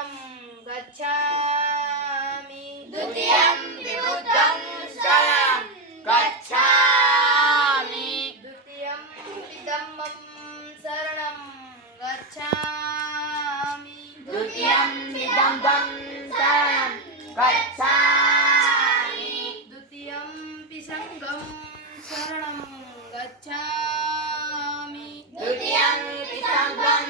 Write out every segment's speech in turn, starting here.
शरणं गच्छामि द्वितीयंपि बुद्धं शरणं गच्छामि द्वितीयंपि धम्मं शरणं गच्छामि द्वितीयंपि धम्मं शरणं गच्छामि द्वितीयंपि संघं शरणं गच्छामि द्वितीयंपि संघं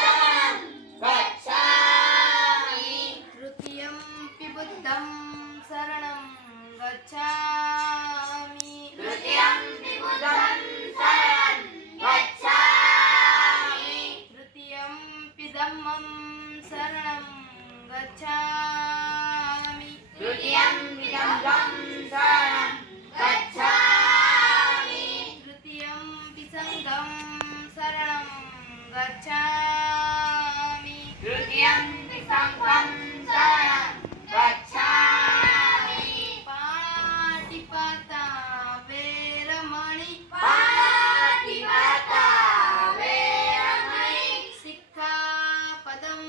शरणं गच्छामि तृतीयंपि बुद्धं शरणं गच्छामि तृतीयंपि बुद्धं शरणं गच्छामि तृतीयंपि धम्मं शरणं गच्छामि तृतीयंपि धम्मं शरणं गच्छामि तृतीयंपि संघं शरणं गच्छामि तृतीयंपि संघं शरणं गच्छामि पाणिपाता वेरमणि पाणिपाता वेरमणि सिक्खापदं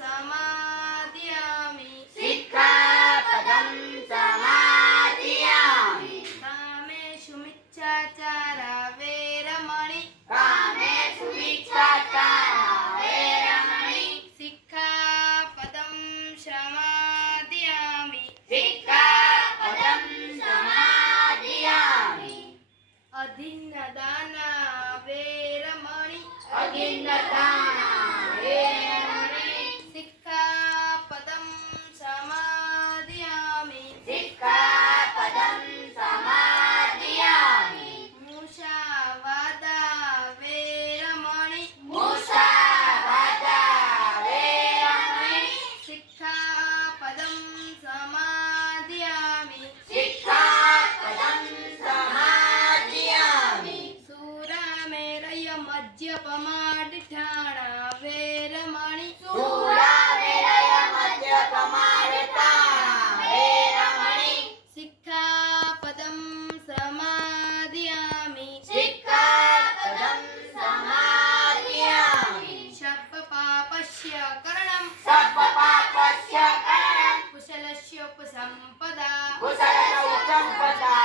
समादयामि सिक्खापदं समादयामि कामेषु मिच्छाचारा वेरमणि कामेषु मिच्छाचारा वेरमणि सिक्खापदं समादयामि सिक्खापदं समादयामि अधीनदाना वेरमणि अगिन्नदाना वेरमणि सिक्खापदं समादयामि सिक्खापदं समादयामि मुषावादा वेरमणि मुषावादा वेरमणि सिक्खापदं समादयामि सिक्खापदं समादयामि सूरामेरय मद्यपमाडिठाणा वेरमणि शूरामेरय मद्यपमाडताणा वेरमणि सिक्खापदं समादयामि सिक्खापदं समादयामि शब्दपापस्य करणं सर्वपापस्य करणं कुशलस्य उपसम्पदा कुशलसम्पदा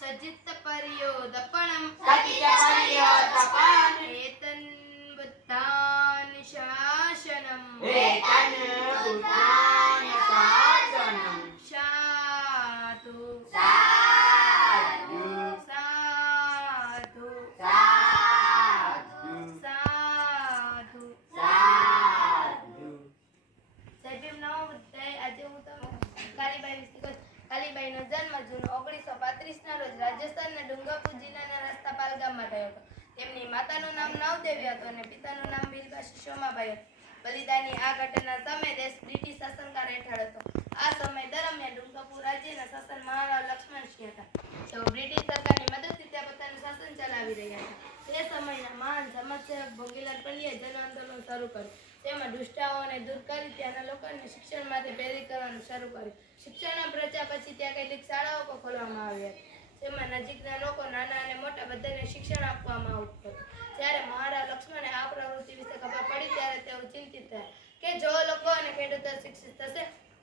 सजित्तपर्योदपणं सतितपर्योदपणम् एतन्बुद्धानि शासनम् एतन्बुद्धान्यशासनम् साधु साधु साधु साधु साधु साधु જય ભીમ નમો બુદ્ધાય. આજે હું તમને કાલીબાઈ વિશે કહીશ. કાલીબાઈનો જન્મ જૂન 1935ના રોજ રાજસ્થાનના ડુંગરપુર જિલ્લાના રસ્તાપાલ ગામમાં થયો હતો. તેમની માતાનું નામ નવદેવી હતું અને પિતાનું નામ બિલબાશી શોમાબાઈ હતું. બલિદાનની આ ઘટના સમયે દેશ બ્રિટિશ શાસનકાર હેઠળ હતો. આ સમય દરમિયાન ડુંગરપુર રાજ્યના શાસન મહારાજ લક્ષ્મણસિંહ હતા. તેઓ બ્રિટિશ સરકારની મદદથી ત્યાં પોતાનું શાસન ચલાવી રહ્યા હતા. તે સમયના મહાન સમાજસેવક ભોગીલાલ પંડ્યાએ જન આંદોલન શરૂ કર્યું. તેમાં દુષ્ટાઓને દૂર કરી ત્યાંના લોકોને શિક્ષણ માટે પ્રેરિત કરવાનું શરૂ કર્યું. શિક્ષણના પ્રચાર પછી ત્યાં કેટલીક શાળાઓ પણ ખોલવામાં આવી હતી. તેમાં નજીકના લોકો નાના અને મોટા બધાને શિક્ષણ આપવામાં આવતું હતું. જ્યારે મહારાજ લક્ષ્મણે આ પ્રવૃત્તિ વિશે ખબર પડી ત્યારે તેઓ ચિંતિત થયા કે જો લોકો અને ખેડૂતો શિક્ષિત થશે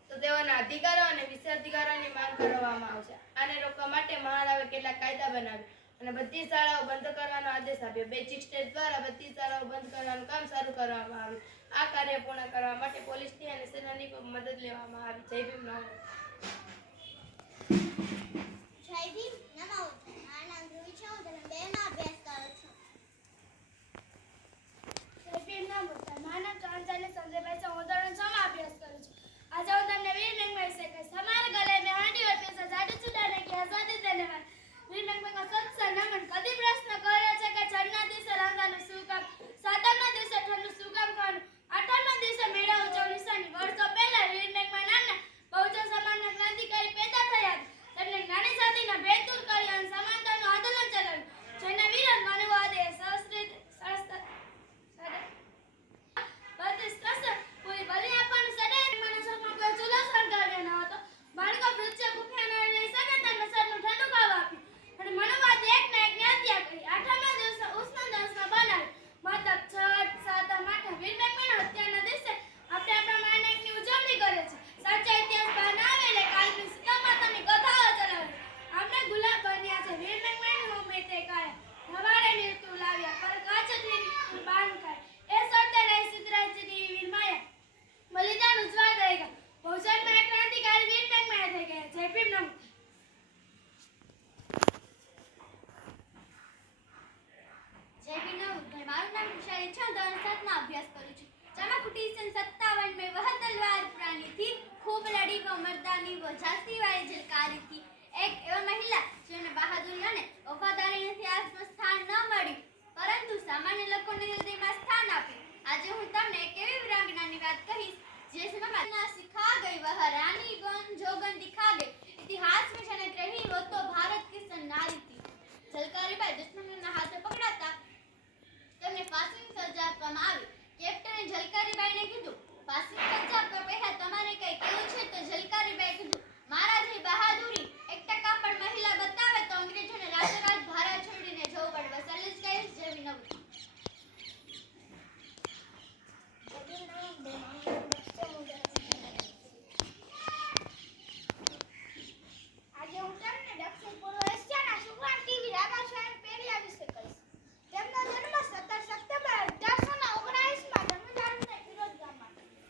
તો તેઓના અધિકારો અને વિશેષાધિકારોની માંગ કરવામાં આવશે. આને રોકવા માટે મહારાજે કેટલાક કાયદા બનાવ્યા અને બધી શાળાઓ બંધ કરવાનો આદેશ આપ્યો. બેઝિક સ્ટેજ દ્વારા બધી શાળાઓ બંધ કરવાનું કામ શરૂ કરવામાં આવ્યું. આ કાર્ય પૂર્ણ કરવા માટે પોલીસની અને સેનાની મદદ લેવામાં આવી. જય ભીમ નમો. જય ભીમ નમો. મારું નામ ધ્રુવી છે. હું ધોરણ 2 માં અભ્યાસ કરું છું. જય ભીમ નમો. મારું નામ ચાંચલી સંજયભાઈ છે. હું ધોરણ 6 માં અભ્યાસ કરું છું. આજે હું તમને વીર નંગમાં વિશે કહીશ. हमारे गले में हांडी और पैसा जादू छुड़ाने की आजादी देने वाले वीर नंगमा का सत्सर नमन. कभी प्रश्न કર્યો છે કે છઠના દિવસે રંગાનું શું કામ, સાતમના દિવસે ઠંડુ શું કામ ખાવાનું, આઠમના દિવસે મેળા ઉજવણી નિશાની. વર્ષો પહેલા વીર નંગમા નામના બહુજન સમાજના ક્રાંતિકારી પેદા થયા. તેમણે જ્ઞાની જાતિના ભેદ દૂર કર્યા અને સમાનતાનું આંદોલન ચલાવ્યું. જેના વિરોધ માનવવાદે उठी सन 57 में वह तलवार पुरानी थी, खूब लड़ी वो मर्दानी वो झांसी वाली झलकारी थी। एक एवं महिला જેને બહાદુરી અને વફાદારીના ઇતિહાસમાં સ્થાન ન મળ્યું, પરંતુ સામાન્ય લોકોને હૃદયમાં સ્થાન આપ્યું। આજે હું તમને એક એવી વીરાંગનાની વાત કહીશ જે સમયમાં सिखा गई वह रानी गन जोगन दिखा गई, इतिहास में जनित रही वो तो भारत की सन नारी थी। झलकारीबाई દુશ્મનોના હાથે પકડાતા તેમને ફાંસીની સજા આપવામાં આવી। કેપ્ટને ઝલકારીબાઈને કીધું, ફાંસીની સજા આપવા પહેલા તમારે કંઈ કહેવું છે? તો ઝલકારીબાઈએ કીધું, મારા જે બહાદુરી 1% પણ મહિલા બતાવે તો અંગ્રેજોને રાતોરાત ભારત છોડીને જવું પડે। બસ એટલું જ કહીશ। જય વિનોદ। આજે હું તમને દક્ષિણ પૂર્વ એશિયાના સુગવાન ટીવી રામા સ્વયં પેરિયા વિશે કહીશ। તેમનો જન્મ 17 સપ્ટેમ્બર 1819માં તમિલનાડુના ફિરોજ ગામમાં થયો।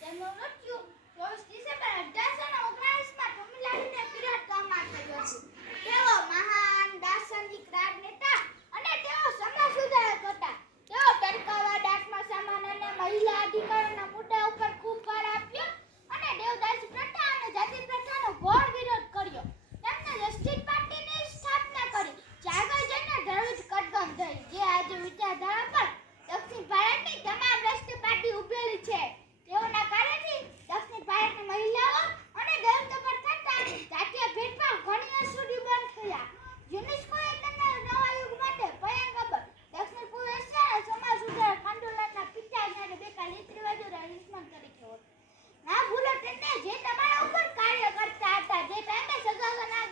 તેમનું મૃત્યુ 24 ડિસેમ્બર 1819માં તમિલનાડુના ફિરોજ ગામમાં થયું હતું। તેઓ મહાન દાર્શનિક રાજનેતા અને તેઓ સમાજ સુધારક હતા। તેઓ તડકાવાદ, આત્મસન્માન અને મહિલા અધિકારોના મુદ્દા ઉપર ખૂબ ભાર આપ્યો અને દેવદાસી પ્રથા અને જાતિ પ્રથાનો ઘોર વિરોધ કર્યો। તેમણે જસ્ટિસ પાર્ટીની સ્થાપના કરી, જે આગળ જઈને ધરુજ કદગમ થઈ, જે આજે વિચારધારા પર દક્ષિણ ભારતની તમામ રાષ્ટ્રીય પાર્ટી ઉભેલી છે। તેઓના કાર્યથી દક્ષિણ ભારતની મહિલાઓ અને દલિતો પર થતા જાતીય ભેદભાવ ઘણી હદ સુધી બંધ થયા। યુનેસ્કોએ તેના નવા યુગ માટે ભયંકર દક્ષિણ પૂર્વ એશિયાના સમાજ સુધારક આંદોલનના પિતા જ્યારે બેકા રીતરિવાજો રિસ્માન તરીકે ઓળખાય। ના ભૂલો તેને જે તમારા ઉપર કાર્ય કરતા હતા, જે ટાઈમે સગાના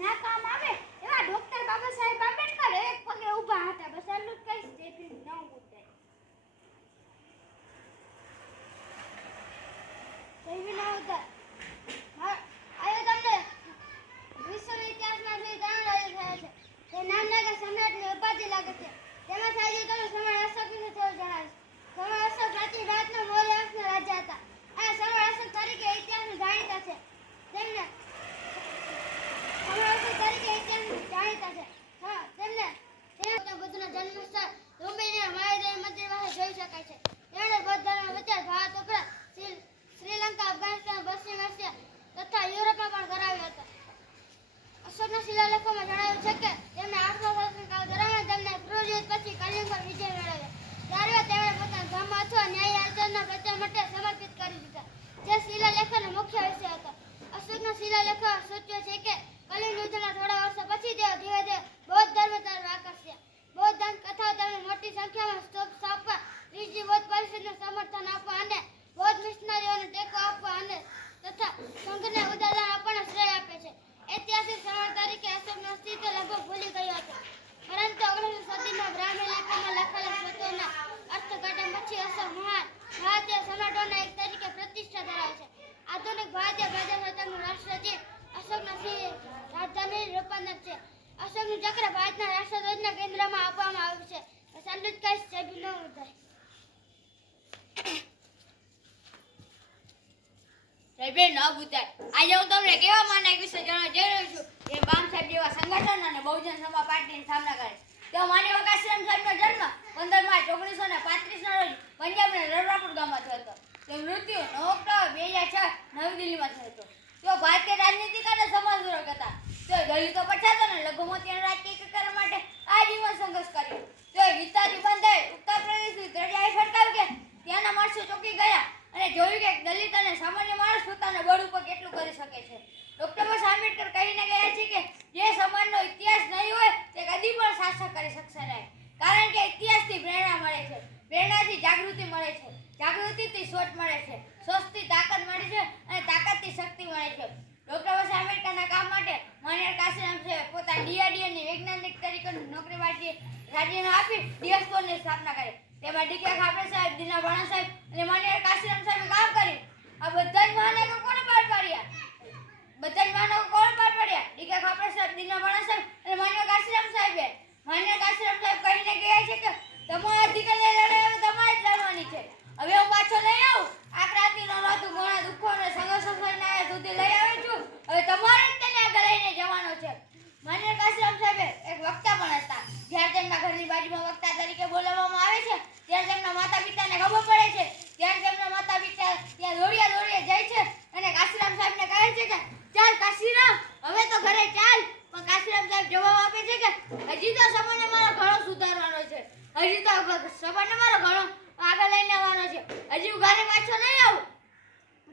ના કામ આવે એવા ડોક્ટર બાબા સાહેબ આંબેડકર એક પગે ઊભા હતા। બસ આટલું જ કહીશ। જય ભીમ। ન ઉતાય જય ભીમ ન ઉતાય। આયો તમને વિશ્વ ઇતિહાસમાં જે ત્રણ રાજ્ય થયા છે તે નામના કે સમ્રાટની ઉપાધિ લાગે છે। તેમાં સાજી કરું સમ્રાટ અશોક વિશે થોડું જણાવીશ। સમ્રાટ અશોક પ્રાચીન ભારતના મૌર્ય વંશના રાજા હતા અને સમ્રાટ અશોક તરીકે ઇતિહાસમાં જાણીતા છે। તેમને સમ્રાટ અશોક તરીકે ઇતિહાસમાં જાણીતા છે। હા, તેમને પોતાના બુદ્ધના જન્મસ્થળ લુંબિનીના મહાદેવ મંદિર પાસે જોઈ શકાય છે। તેમણે બૌદ્ધ ધર્મ પ્રચાર ભારત ઉપરાંત શ્રીલંકા, અફઘાનિસ્તાન, પશ્ચિમ એશિયા તથા યુરોપમાં પણ કરાવ્યો હતો। અશોકના શિલાલેખોમાં જણાવ્યું છે કે તેમણે 800 શાસનકાળ દરમિયાન તેમને ક્રૂર યુદ્ધ પછી કલિંગ પર વિજય મેળવ્યો। ત્યારબાદ તેમણે પોતાના ધર્મ અથવા ન્યાયી આચરણના પ્રચાર માટે સમર્પિત કરી દીધા, જે શિલાલેખોનો મુખ્ય વિષય હતો। અશોકના શિલાલેખો સૂચવે છે કે કલિંગ યુદ્ધના થોડા વર્ષો પછી તેઓ ધીરે ધીરે બૌદ્ધ ધર્મ તરફ આકર્ષ્યા। બૌદ્ધ ધર્મ કથાઓ તેમને મોટી સંખ્યામાં સ્તૂપ સ્થાપવા, ત્રીજી બૌદ્ધ પરિષદને સમર્થન આપવા અને બૌદ્ધ મિશનરીઓને ટેકો આપવા અને તથા સંઘને ઉદાહરણ આપવાનો શ્રેય આપે છે। ઐતિહાસિક સમ્રાટ તરીકે અશોકનું અસ્તિત્વ લગભગ ભૂલી ગયું હતું, પરંતુ 19મી સદીમાં બ્રાહ્મી લેખોમાં લખાયેલા સ્ત્રોતોના અર્થઘટન પછી અશોક મહાન ભારતીય સમ્રાટોના એક તરીકે પ્રતિષ્ઠા ધરાવે છે। આધુનિક ભારતીય પ્રજાસત્તાકનું રાષ્ટ્રચિહ્ન અશોકના રાજધાની રૂપાંતર છે। અશોકનું ચક્ર ભારતના રાષ્ટ્રધ્વજના કેન્દ્રમાં આપવામાં આવ્યું છે। સંદિત કહીશ। જય ભીમ। ન ઉતાય જય ભીમ। ન ઉતાય। આજે હું તમને કેવા માનક વિશે જણાવવા જઈ રહ્યો છું કે બામ સાહેબ જેવા સંગઠન અને બહુજન સમાજ પાર્ટીની સ્થાપના કરી। તેઓ માનવ કાશીરામ સાહેબનો જન્મ 15 માર્ચ 1935ના રોજ પંજાબના રવરાપુર ગામમાં થયો હતો। તેમનું મૃત્યુ 9 ઓક્ટોબર 2006 નવી દિલ્હીમાં થયો હતો। તેઓ ભારતીય રાજનીતિક અને સમાજ સુધારક હતા। તેઓ દલિતો, પછાતો અને લઘુમતીઓના રાજકીયકરણ માટે આજીવન સંઘર્ષ કર્યો। તેઓ ગીતાજી બંધાઈ ઉત્તર પ્રદેશથી દરિયાઈ ફરકાવ કે ત્યાંના માણસો ચોંકી ગયા અને જોયું કે દલિત અને સામાન્ય માણસ પોતાના બળ ઉપર કેટલું કરી શકે છે। ડોક્ટર બાબા આંબેડકર કહીને ગયા છે કે જે સમાજનો ઇતિહાસ નહીં હોય તે કદી પણ શાસન કરી શકશે નહીં, કારણ કે ઇતિહાસથી પ્રેરણા મળે છે, પ્રેરણાથી જાગૃતિ મળે છે, જાગૃતિથી સોચ મળે છે, સોચથી તાકાત મળે છે અને તાકાતથી શક્તિ મળે છે। ડોક્ટર બાબા આંબેડકરના કામ માટે માનવ કાશીરામ સાહેબે પોતાના ડીઆરડીએની વૈજ્ઞાનિક તરીકેની નોકરી માટે રાજીનામું આપી ડીએસકોની સ્થાપના કરી। તેમાં ડીકે ખાપરે સાહેબ, દીના ભણા સાહેબ અને માનવ કાશીરામ સાહેબે કામ કર્યું। આ બધા જ મહાનાયકો કોણે પાર પાડ્યા? બધા જ મહાનાયકો કોણે પાર પાડ્યા? ડીકે ખાપરે સાહેબ, દીના ભણા સાહેબ અને માનવ કાશીરામ સાહેબે। માનવ કાશીરામ સાહેબ કહીને ગયા છે કે તમારા અધિકારની લડાઈ તમારે જ લડવાની છે। હવે હું પાછો નહીં આવું। આ ક્રાંતિનો રથ ઘણા દુઃખો અને સંઘર્ષો થઈને સુધી લઈ આવી છું। હવે તમારે જ તેને આગળ લઈને જવાનો છે। માનવ કાશીરામ સાહેબે એક વક્તા પણ હતા। જ્યારે તેમના ઘરની બાજુમાં વક્તા તરીકે બોલાવવામાં આવે છે ત્યારે તેમના માતા પિતાને ખબર પડે છે ત્યારે તેમના માતા પિતા ત્યાં દોડ્યા જાય છે અને કાશીરામ સાહેબને કહે છે કે ચાલ કાશીરામ હવે તો ઘરે ચાલ. પણ કાશીરામ સાહેબ જવાબ આપે છે કે હજી તો સંબંધને મારો ઘણો સુધારવાનો છે, હજી તો સંબંધને મારો ઘણો આગળ લઈને આવવાનો છે, હજી હું ઘરે પાછો નહીં આવું.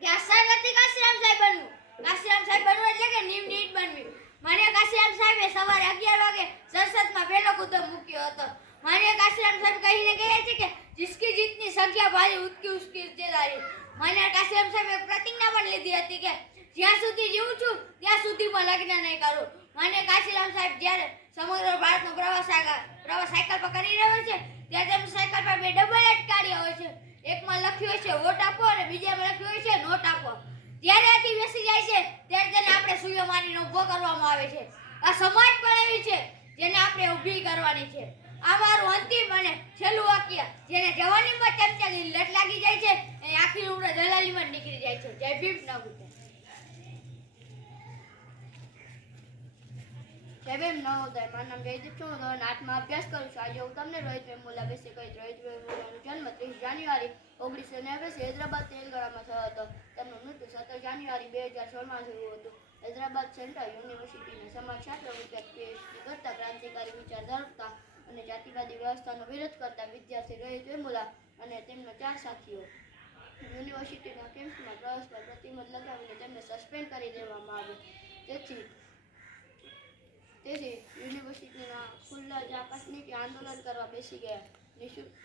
કે આશા નથી કાશીરામ સાહેબ બનવું. કાશીરામ સાહેબ બનવું એટલે કે નીટ બનવી. માન્ય કાશીરામ સાહેબે સવારે 11 વાગે સંસદમાં પહેલો કૂદો મૂક્યો હતો. માન્ય કાશીરામ સાહેબ કહીને કહે છે કે जिसकी जितनी संख्या भारी उसकी हिस्सेदारी. मान्य काशीराम साहेब प्रतिज्ञा પણ લીધી હતી કે જ્યાં સુધી જીવું છું ત્યાં સુધી પણ લગ્ન નહીં કરું. માન્ય કાશીરામ સાહેબ જ્યારે સમગ્ર ભારતનો પ્રવાસ સાયકલ પર કરી રહ્યો છે ત્યારે તેમની સાયકલ પર 2 ડબલ અટકાડ્યા હોય છે. એકમાં લખ્યું હોય છે વોટ આપો અને બીજામાં લખ્યું હોય છે નોટ આપો. જ્યારે આથી બેસી જાય છે ત્યારે તેને આપણે સૂયો મારીને ઊભો કરવામાં આવે છે. આ સમાજ પણ એવી છે જેને આપણે ઊભી કરવાની છે. આ મારું અંતિમ અને છેલ્લું વાક્ય. જેને જવાનીમાં ચમચાની લત લાગી જાય છે એ આખી ઉંમર દલાલીમાં નીકળી જાય છે. જય ભીમ નવોદય. જય ભીમ નવોદય. મારું નામ જયદીપ છું. હું ધોરણ 8માં અભ્યાસ કરું છું. આજે હું તમને રોહિત વેમુલા વિશે કહીશ. રોહિત વેમુલાનો જન્મ 30 જાન્યુઆરી 1989 હૈદરાબાદ તેલંગાણામાં થયો હતો. તેમનું મૃત્યુ 17 જાન્યુઆરી 2016માં થયું હતું. હૈદરાબાદ સેન્ટ્રલ યુનિવર્સિટીના સમાજશાસ્ત્ર વિદ્યાર્થી PhD કરતા ક્રાંતિકારી વિચાર ધરાવતા અને જાતિવાદી વ્યવસ્થાનો વિરોધ કરતા વિદ્યાર્થી રોહિત વેમુલા અને તેમના 4 સાથીઓ યુનિવર્સિટીના કેમ્પસમાં પ્રવેશ પર પ્રતિબંધ લગાવીને તેમને સસ્પેન્ડ કરી દેવામાં આવ્યો. તેથી યુનિવર્સિટીના ખુલ્લા જ આકસ્મિક આંદોલન કરવા બેસી ગયા.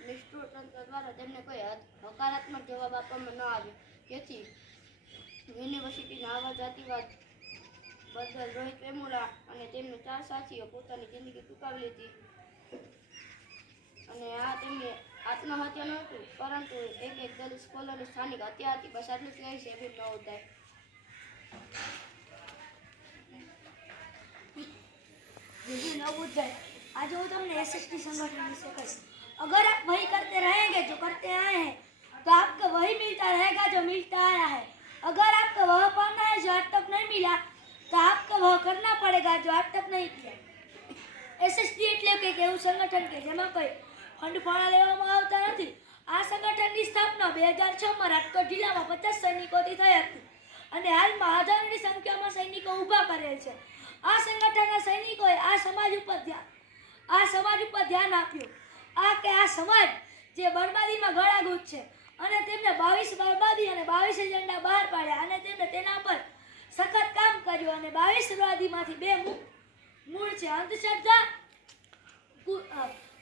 નિષ્ઠુર તંત્ર દ્વારા તેમને કોઈ હકારાત્મક જવાબ આપવામાં ન આવ્યો. તેથી યુનિવર્સિટીના આવા જાતિવાદ બદલ રોહિત વેમુલા અને તેમના 4 સાથીઓ પોતાની જિંદગી ટૂંકાવી લીધી. અને આ તેમની આત્મહત્યા નહોતું પરંતુ એક દલિત સ્કોલરની સ્થાનિક હત્યા હતી. બસ આટલું જ કહીશ. એ ભીમ નવોદય. नवोदय। आज वो तुमने एसएसटी संगठन विषय कही। अगर आप वही करते रहेंगे जो करते आए हैं तो आपको वही मिलता रहेगा जो मिलता आया है। अगर आपको वह पाना है जो आज तक नहीं मिला तो आपको वह करना पड़ेगा जो आज तक नहीं किया। एसएसटी એટલે કે એવું સંગઠન કે જેમાં કોઈ ફંડ ફાળા લેવામાં આવતા નથી. આ સંગઠનની સ્થાપના 2006માં રાજકોટ જિલ્લામાં 50 સૈનિકોથી થઈ હતી અને હાલમાં હજારોની સંખ્યામાં સૈનિકો ઊભા કરેલ છે. આ સંગઠનના સૈનિકોએ આ સમાજ ઉપર ધ્યાન આપ્યું. આ સમાજ જે બરબાદીમાં ગળાગૂંચ છે અને તેમને 22 બરબાદી અને 22 એજન્ડા બહાર પાડ્યા અને તેમને તેના પર સખત કામ કર્યું અને 22 બરબાદીમાંથી 2 મૂળ છે અંધશ્રદ્ધા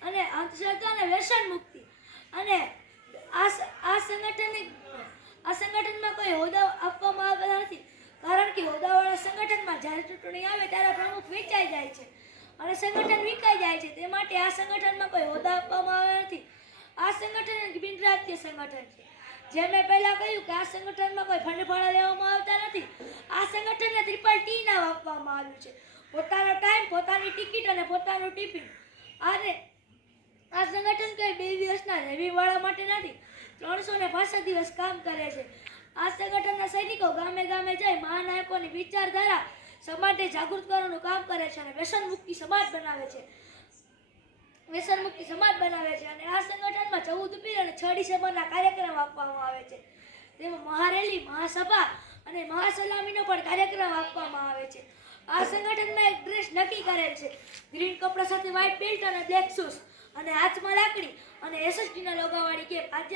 અને વ્યસન મુક્તિ. અને આ સંગઠનમાં કોઈ હોદ્દા આપવામાં આવતા નથી કારણ કે હોદ્દાવાળા સંગઠનમાં જ્યારે ચૂંટણી આવે ત્યારે પ્રમુખ વેચાઈ જાય છે અને સંગઠન વિકાઈ જાય છે. તે માટે આ સંગઠનમાં કોઈ હોદ્દા આપવામાં આવ્યા નથી. આ સંગઠન એક બિનરાજકીય સંગઠન છે. જે મેં પહેલા કહ્યું કે આ સંગઠનમાં કોઈ ફંડ ફાળા લેવામાં આવતા નથી. આ સંગઠનને TTT નામ આપવામાં આવ્યું છે. પોતાનો ટાઈમ, પોતાની ટિકિટ અને પોતાનું ટિફિન. અને આ સંગઠન કોઈ 2 દિવસના રવિવાળા માટે નથી, 365 દિવસ કામ કરે છે. આ સંગઠનના સૈનિકો ગામે ગામે જઈ મહાનાયકોની વિચારધારા સમાજને જાગૃત કરવાનું કામ કરે છે અને વ્યસન મુક્તિ સમાજ બનાવે છે. અને આ સંગઠનમાં 14 એપ્રિલ અને 6 ડિસેમ્બરના કાર્યક્રમ આપવામાં આવે છે. તેમાં મહારેલી, મહાસભા અને મહાસલામીનો પણ કાર્યક્રમ આપવામાં આવે છે. આ સંગઠનમાં એક ડ્રેસ નક્કી કરેલ છે. ગ્રીન કપડા સાથે વ્હાઇટ બેલ્ટ અને બ્લેક શૂઝ અને હાથમાં લાકડી અને એસએસટીના લોગાવાળી કેપ. આજે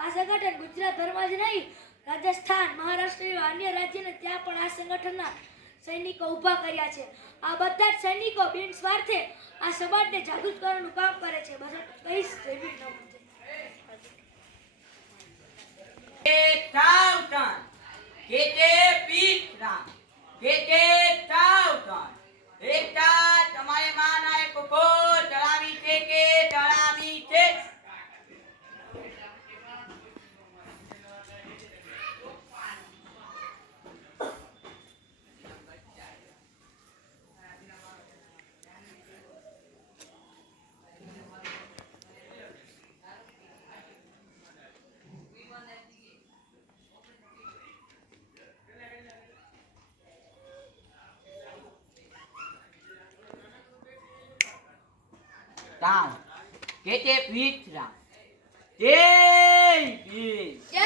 આ સંગઠન ગુજરાતભરમાં જ નહીં, રાજસ્થાન, મહારાષ્ટ્ર જેવા અન્ય રાજ્યને ત્યાં પણ આ સંગઠનના સૈનિકો ઊભા કર્યા છે. આ બધા જ સૈનિકો બિનસ્વાર્થે આ સમાજને જાગૃત કરવાનું કામ કરે છે. બસ કહીશ. જય ભીમ નવોદય. એકતા તમારે મહાનાયકો કો ચલાવી છે કે ચલાવી છે? રામ કે તે પીઠ રામ જય ભીમ. જય